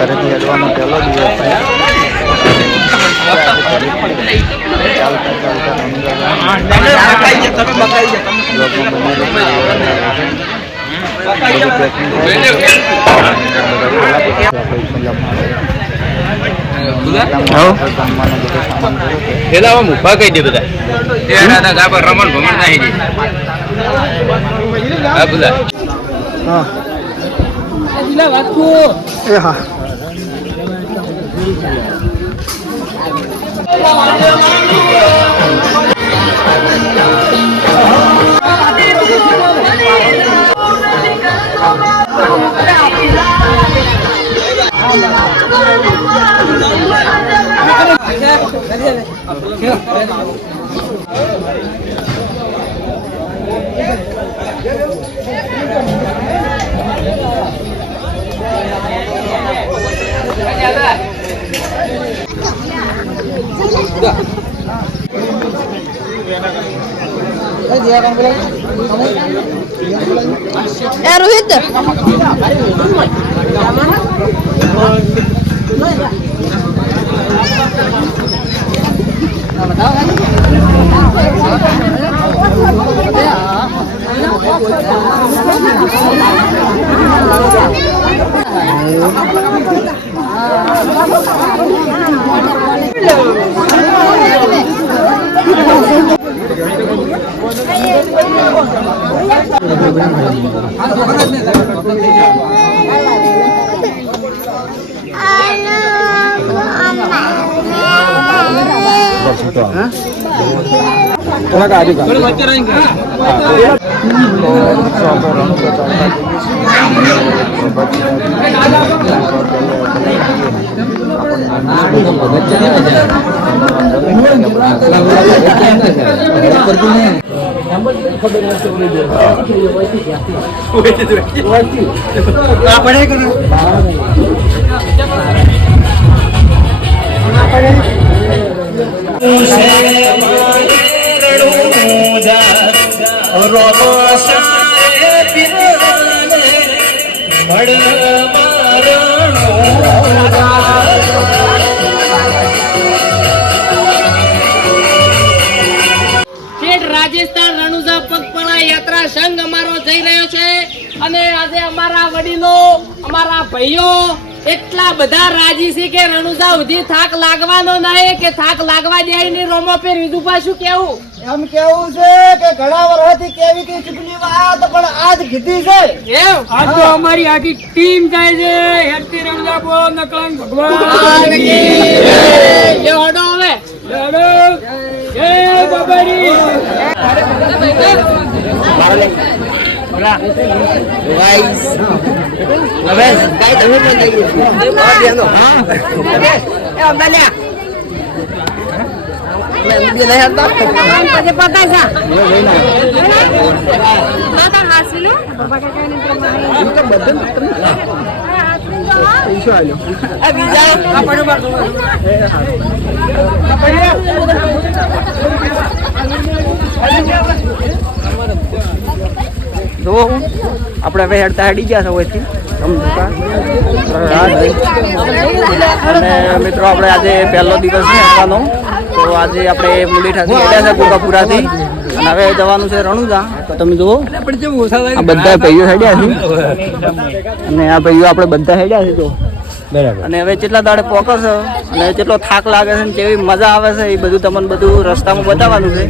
ઘરેથી હેડવાનો પહેલો દિવસ છે. ચાલતા ચાલતા મુફા કહી દે બધા રમણ ભમણ નાહી દે. હા એ હા रोहित રાજસ્થાન રણુજા પગપાળા યાત્રા સંઘ અમારો જઈ રહ્યો છે અને આજે અમારા વડીલો અમારા ભાઈઓ એટલા બધા રાજી છે કે રણુજા સુધી થાક લાગવાનો નહીં કે થાક લાગવા દે નહીં. રોમો ફેર વિધુ પાછું કેવું એમ કેવું છે કે ઘણા વર્ષોથી કેવી કે ચૂંટણીમાં આવ્યા તો પણ આજ કીધી છે એમ આજ તો અમારી આખી ટીમ જાય છે હેડતી રણજા બોલો નકલંગ ભગવાન કી જય. હડો હવે જય બાબારી જો આપણે હવે હેડતા હેડી ગયા છે હોયથી અને મિત્રો આપણે આજે પહેલો દિવસ છે હેડવાનો, તો આજે આપણે મુલીઠાથી હેડ્યા છે ગોગાપુરાથી અને હવે જવાનું છે રણુજા. તો તમે જુઓ આ બધા ભાઈઓ હેડ્યા છે અને આ ભાઈઓ આપણે બધા હેડ્યા છે. તો અને હવે કેટલા દાડે પહોંચશે અને કેટલો થાક લાગે છે ને કેવી મજા આવે છે એ બધું તમને બધું રસ્તામાં બતાવવાનું છે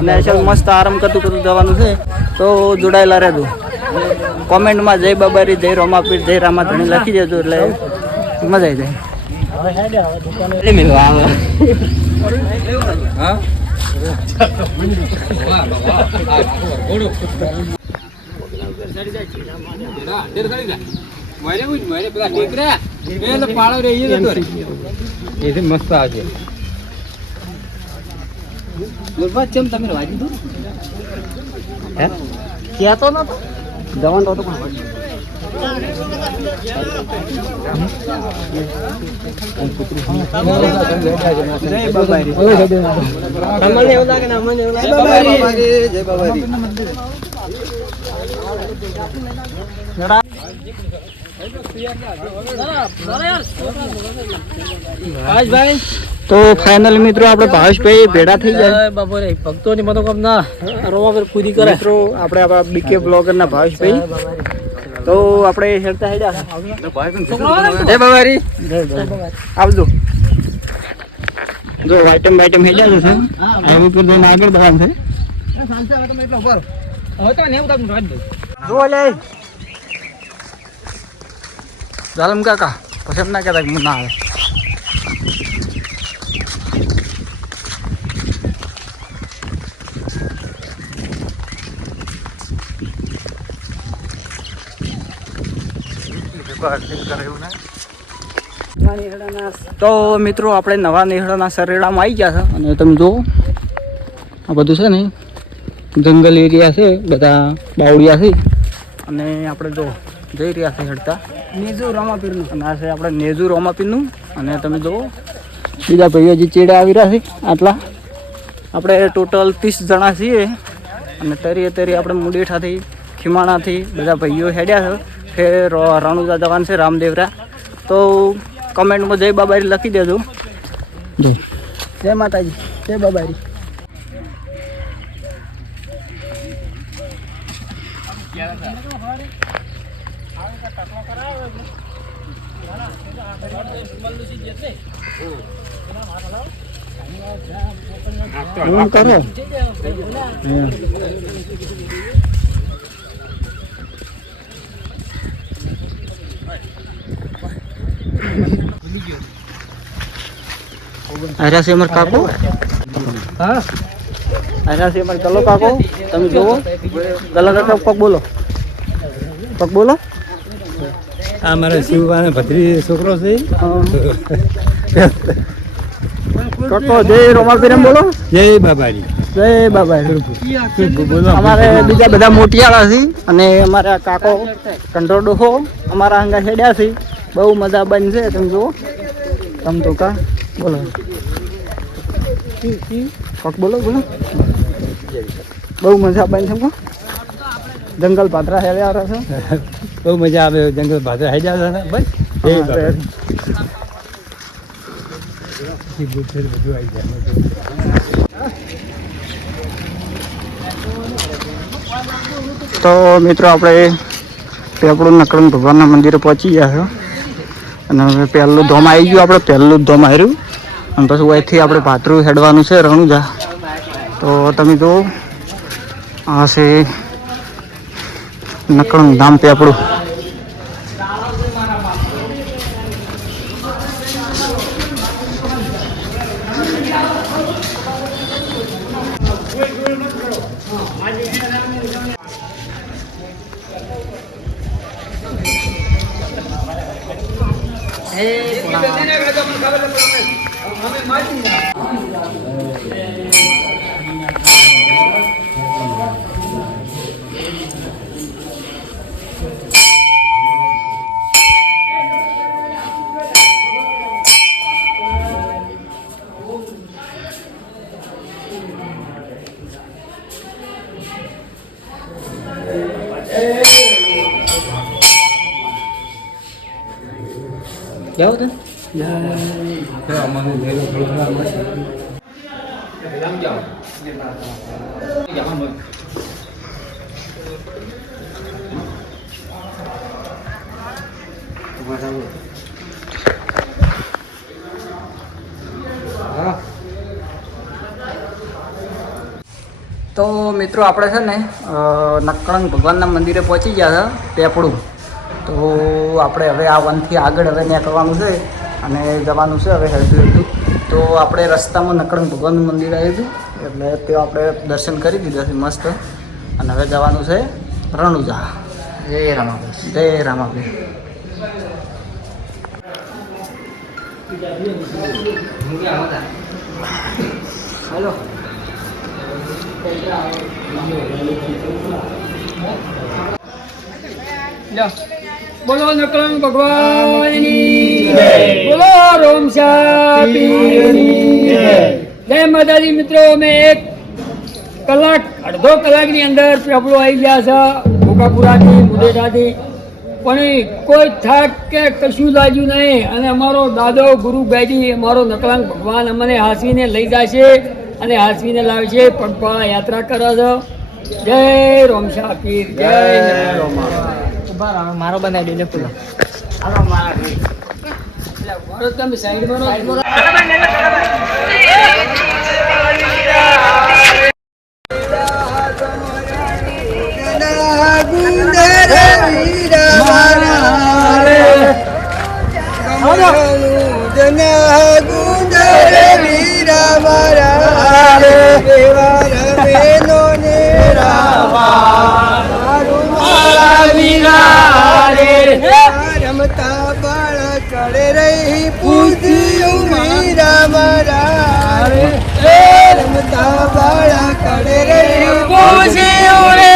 અને મસ્ત આરામ કરતું જવાનું છે. તો જોડાયેલા રહેજો. કોમેન્ટમાં જય બાબારી, જય રોમાપીર, જય રામાધણી લખી દેજો એટલે મજા આવી જાય. મસ્ત આવશે. તમે વાંચી દો કહેતો નતો જવાનું તો તો ફાઇનલ મિત્રો આપણે ભાવેશભાઈ ભેડા થઈ જાય બાપરે ભક્તોની મનોકામના રોવા પર પૂરી કરે. મિત્રો આપણે આપણા બીકે બ્લોગર ના ભાવેશભાઈ તો આપણે હેડતા હેડ્યા જય બાબારી આવજો જો આઈટમ બાઈટમ હેડ્યા છે હાઈવે પર જઈને આગળ બહાર છે જો લે જાલમ કાકા પછી એમ ના કહેતા કે હું ના આવે તો મિત્રો આપણે નવા નેહડાના સરેડામાં આવી ગયા છે અને તમે જુઓ આ બધું છે ને જંગલ એરિયા છે બધા બાવળિયા છે અને આપણે જો જઈ રહ્યા છે હેડતા નેજુ રામાપીરનું અને આ છે આપણે નેજુ રામાપીરનું અને તમે જુઓ બીજા ભાઈઓ જે ચેડા આવી રહ્યા છે આટલા આપણે ટોટલ 30 જણા છીએ અને તરીએ આપણે મુંડેઠાથી ખીમાણાથી બધા ભાઈઓ હેડ્યા છે રણુજા જવાન છે રામદેવરા તો કમેન્ટમાં જય બાબારી લખી દેજો જય માતાજી જય બાબારી કરો આર્યા છે અમાર કાકો હા આર્યા છે અમાર ગલો કાકો તમે જોવો ગલો કાકો પગ બોલો આ મારા શિવવાને ભત્રી છોકરો છે કાકો જય રોમાપીરમ બોલો જય બાબાજી જય બાબારી બોલો અમારે બીજા બધા મોટિયાળા છે અને અમારા કાકો કંઠોળ ડોહો અમારા અંગા હેડ્યા છે બહુ મજા બનશે તમે જુઓ તમ તો કા બોલો કોક બોલો બહુ મજા બનશે જંગલ પાત્રા હેડ્યા છે બહુ મજા આવે જંગલ ભાષા હઈ જાય બસ જય બાબાજી બધું આવી જાય તો મિત્રો આપણે પેપડું નકળંગ ભગવાનના મંદિરે પહોંચી ગયા છે અને હવે પહેલું ધોમ આવી ગયું આપણે પહેલું જ ધોમ આવ્યું અને પછી અહીંથી આપણે ભાતરું હેડવાનું છે રણુજા તો તમે જુઓ આ છે નકળંગ ધામ પેપડું જાઓ તો તો મિત્રો આપણે છે ને નકળંગ ભગવાનના મંદિરે પહોંચી ગયા છે પેપડું તો આપણે હવે આ વનથી આગળ હવે નીકળવાનું છે અને જવાનું છે હવે હેડતું તો આપણે રસ્તામાં નકળંગ ભગવાનનું મંદિર આવ્યું હતું એટલે તે આપણે દર્શન કરી દીધા છે મસ્ત અને હવે જવાનું છે રણુજા જય રામાભાઈ જય રામાભાઈ હાલો બોલો નકળંગ ભગવાનની બોલો રોમશા પીરની જય માતાજી મિત્રો અમે 1 કલાક અડધો કલાકની અંદર પેપડું આવી ગયા છે ભોકાપુરાથી મુદેઠાથી પણ કોઈ થાક કે કશું લાગ્યું નહીં. અને અમારો દાદો ગુરુ ગાયજી અમારો નકલાંગ ભગવાન અમને હાંસવીને લઈ જાય છે અને હાંસવીને લાવે છે. પગપાળા યાત્રા કરે છે. જય રોમશા પીર, જય મારો બનાવી દેજો પેલો. તમે સાઈડમાં રહો. રમતા બાળા ચડે રહી પૂજ્યું મીરા મારા રે. રમતા બાળા ચડે રહી પૂજ્યું રે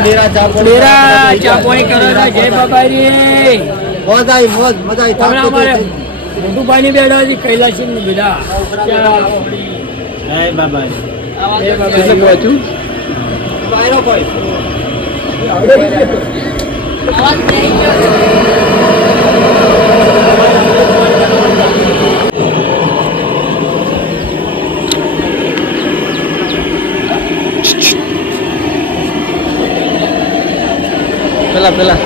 ડેરા ચા પાણી કરો છો. જય બાબાજી. મોટુભાઈ ની બેઠા છે કૈલાસી ની બધા. જય બાબાજી. પેલા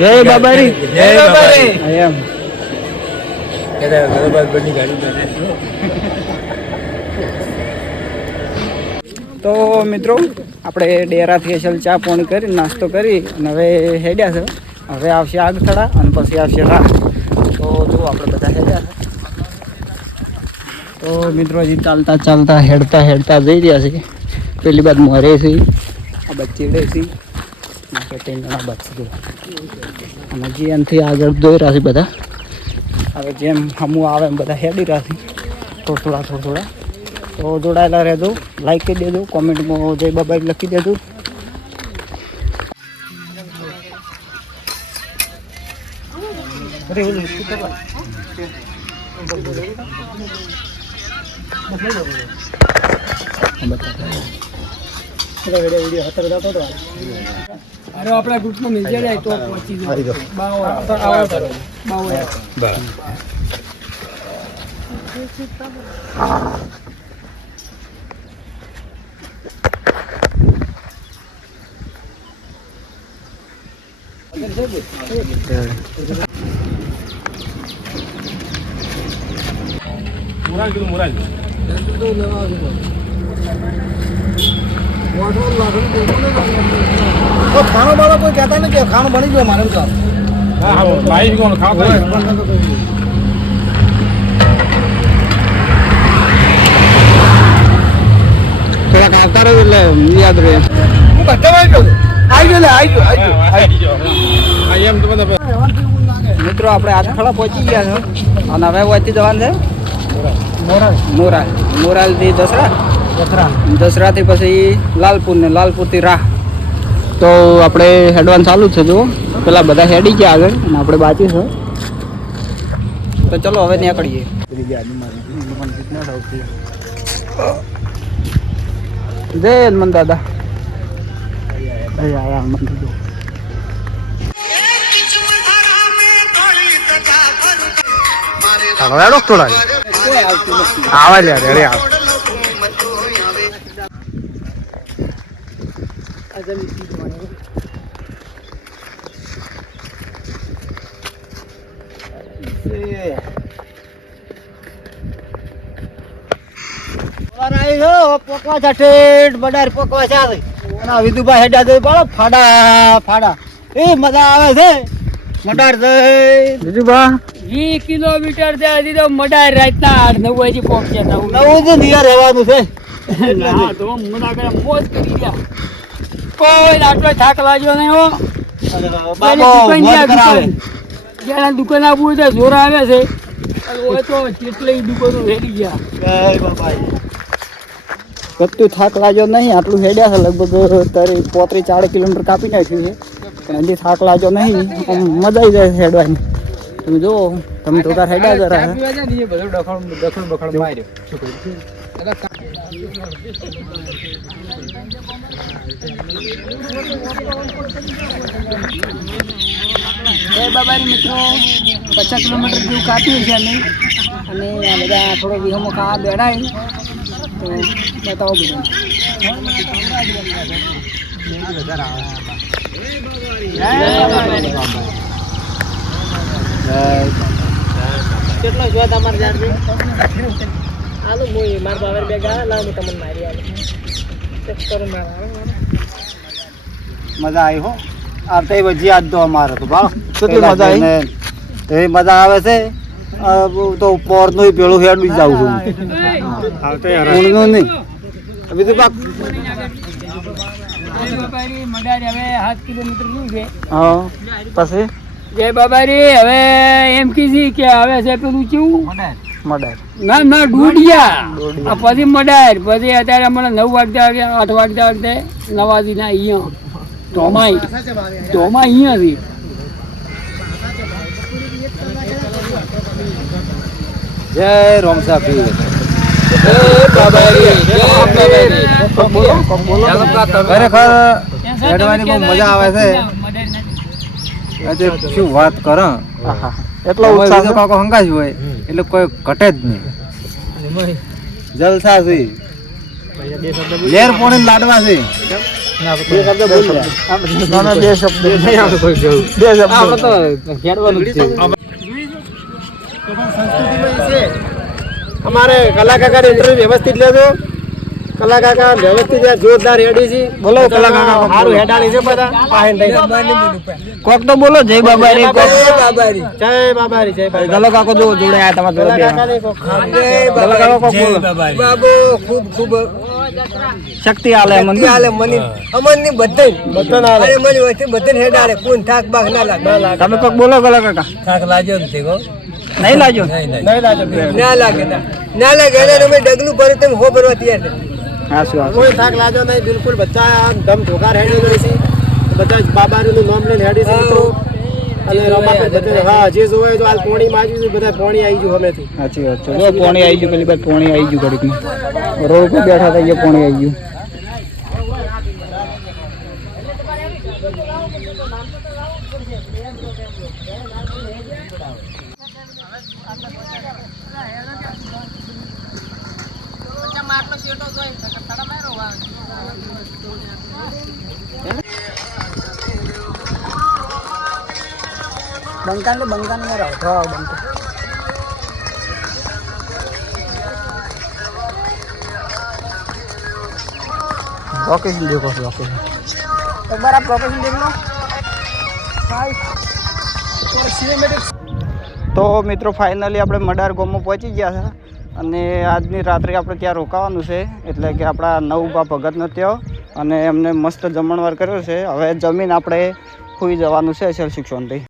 જય બાબારી, જય બાબારી. એમ તો મિત્રો આપણે ડેરાથી અસલ ચા પાણી કરી નાસ્તો કરી અને હવે હેડ્યા છે. હવે આવશે આગથડા અને પછી આવશે રાહ. તો જો આપણે બધા હેડ્યા છે. તો મિત્રો હજી ચાલતા ચાલતા હેડતા જઈ રહ્યા છે. પેલી બાદ મરે છે, આ બાદ ચીડે છે, ટેંગણા બાદ છે અને જે એનાથી આગળ દોઈ રહ્યા છે બધા. હવે જેમ હમું આવે એમ બધા હેડી રહ્યા છે થોડા થોડા. તો જોડાયેલા રહેજો, લાઈક કરી દેજો, કોમેન્ટમાં જય બાબા લખી દેજો. અરે આપણા ગ્રુપમાં મેજર જાય તો પહોંચી જાય. ખાણો બાળો કોઈ કહેતા નથી ખાણું બની ગયો મારે થોડા આવતા રહ્યો એટલે યાદ રહે. હું બધા આવી ગયો. મિત્રો આપણે આજખડા પહોંચી ગયા છે અને હવે વચ્ચે જવાનું છે મોરાલથી દસરાથી પછી લાલપુર ને લાલપુરથી રાહ. તો આપણે હેડવાનું ચાલુ છે. જુઓ પેલા બધા હેડી ગયા આગળ અને આપણે બાકી છે. તો ચલો હવે નીકળીએ. જય હનુમાન દાદા. થોડા આવા લે રેડે આવ. સવાર આવી ગયો પોકવા છે ઠેઠ બડાર પોકવા છે અને આ વિધુભાઈ હેડા દે બાળો ફાડા ફાડા એ મજા આવે છે મડાર જઈ બીજું બા 20 કિલોમીટર છે હજી તો મડાર રાતના 8-9 વાગે પહોંચે નવું જ નિયર રહેવાનું છે હા તો મુનાગર મોજ કરી રહ્યા કોઈ આટલો થાક લાગ્યો નહીં હો બાબો મોજ કરાવે જ્યાં દુકાન આપવું છે જોર આવે છે હવે તો કેટલી દુકાનો રેડી ગયા જય બાબાઈ કતું થાક લાગ્યો નહીં, આટલું હેડ્યા છે લગભગ 35-40 કિલોમીટર કાપી નાખ્યું છે, પણ હજી થાક લાગ્યો નહીં. આમ મજા આવી જાય છે હેડવાની. તમે જુઓ, તમે તો તાર હેડ્યા જરા બાબારી મિત્રો 50 કિલોમીટર જેવું કાપ્યું છે અમે, અને આ બધા થોડો વિહમો ખાવા બેડાય તો બતાવો બધું. કેટલો જો તમારે જાણજો હાલો મોય માર બાબર બે ગા લાવ હું તમને મારી આલે ચેક કરો મારા મજા આવી હો આ તો વજી આજ તો અમારે તો ભાવ કેટલી મજા આવી? એવી મજા આવે છે તો પોરનું પેલું હેડું જાઉં છું ઊંડનું નહીં બીજું પાક મડાર હવે 7 કિલોમીટર દૂર છે. હા પછી જય બાબારી હવે એમ કીધી કે હવે છે પેલું કેવું મડાર ના ના ડૂડિયા આ પછી મડાર પછી અત્યારે મને 9 વાગતા 8 વાગતા નવાજી ના અહીંયા ટોમાઈ અહીંયાથી જય રોમસા પીર ખરેખર હેડવાની બહુ મજા આવે છે. આજે શું વાત કરો એટલો ઉત્સાહ છે. કાકો હંગાજ હોય એટલે કોઈ ઘટે જ નહીં. જલસા છે લેર પોણી લાડવા છે. બે શબ્દ અમારે કલા કાકા ઇન્ટરવ્યુ વ્યવસ્થિત લેજો. કલા કાકા વ્યવસ્થિત જોરદાર રેડી છે. બોલો કલા કાકા સારું હેડાણી છે બધા પાહેન થઈ કોક તો બોલો જય બાબારી. જય બાબારી જય બાબારી જય બાબારી. ગલો કાકો જો જોડે આયા તમારા જોડે ગલો કાકો કોક બોલો. બાબો ખૂબ ખૂબ શક્તિ આલે મન મની અમનની બધે અરે મની હોય બધે હેડાડે કોણ થાક બાક ના લાગે તમે કોક બોલો ગલો કાકા. થાક લાગ્યો નથી ગો નહીં લાગ્યો? ના લાગે એને અમે ડગલું ભર્યું તેમ હો ભરવા તૈયાર નથી. હા શું કોઈ થાક લાગ્યો નહીં બિલકુલ. બધા આમ ધમ ધોકાર હેડી ગઈ છે. બધા જ બાબારીનું નામ લઈને હેડી છે મિત્રો. અને રમાપે બધે હા જે જોવે તો હાલ પોણી માં આવી બધા પોણી આવી ગયું હમેથી. સાચી વાત છે. જો પોણી આવી ગયું, પેલી બાદ પોણી આવી ગયું ઘડીકમાં. રોડ પર બેઠા હતા એ પોણી આવી ગયું. બંકાન તો બંકાન में रहो બંકા लोकेशन देखो लोकेशन एक बार आप लोकेशन देख लो તો મિત્રો ફાઇનલી આપણે મડાર ગામમાં પહોંચી ગયા છે અને આજની રાત્રે આપણે ત્યાં રોકાવાનું છે. એટલે કે આપણા નવબા ભગતનો ત્યાં અને એમને મસ્ત જમણવાર કર્યો છે. હવે જમીન આપણે સૂઈ જવાનું છે શિક્ષણથી.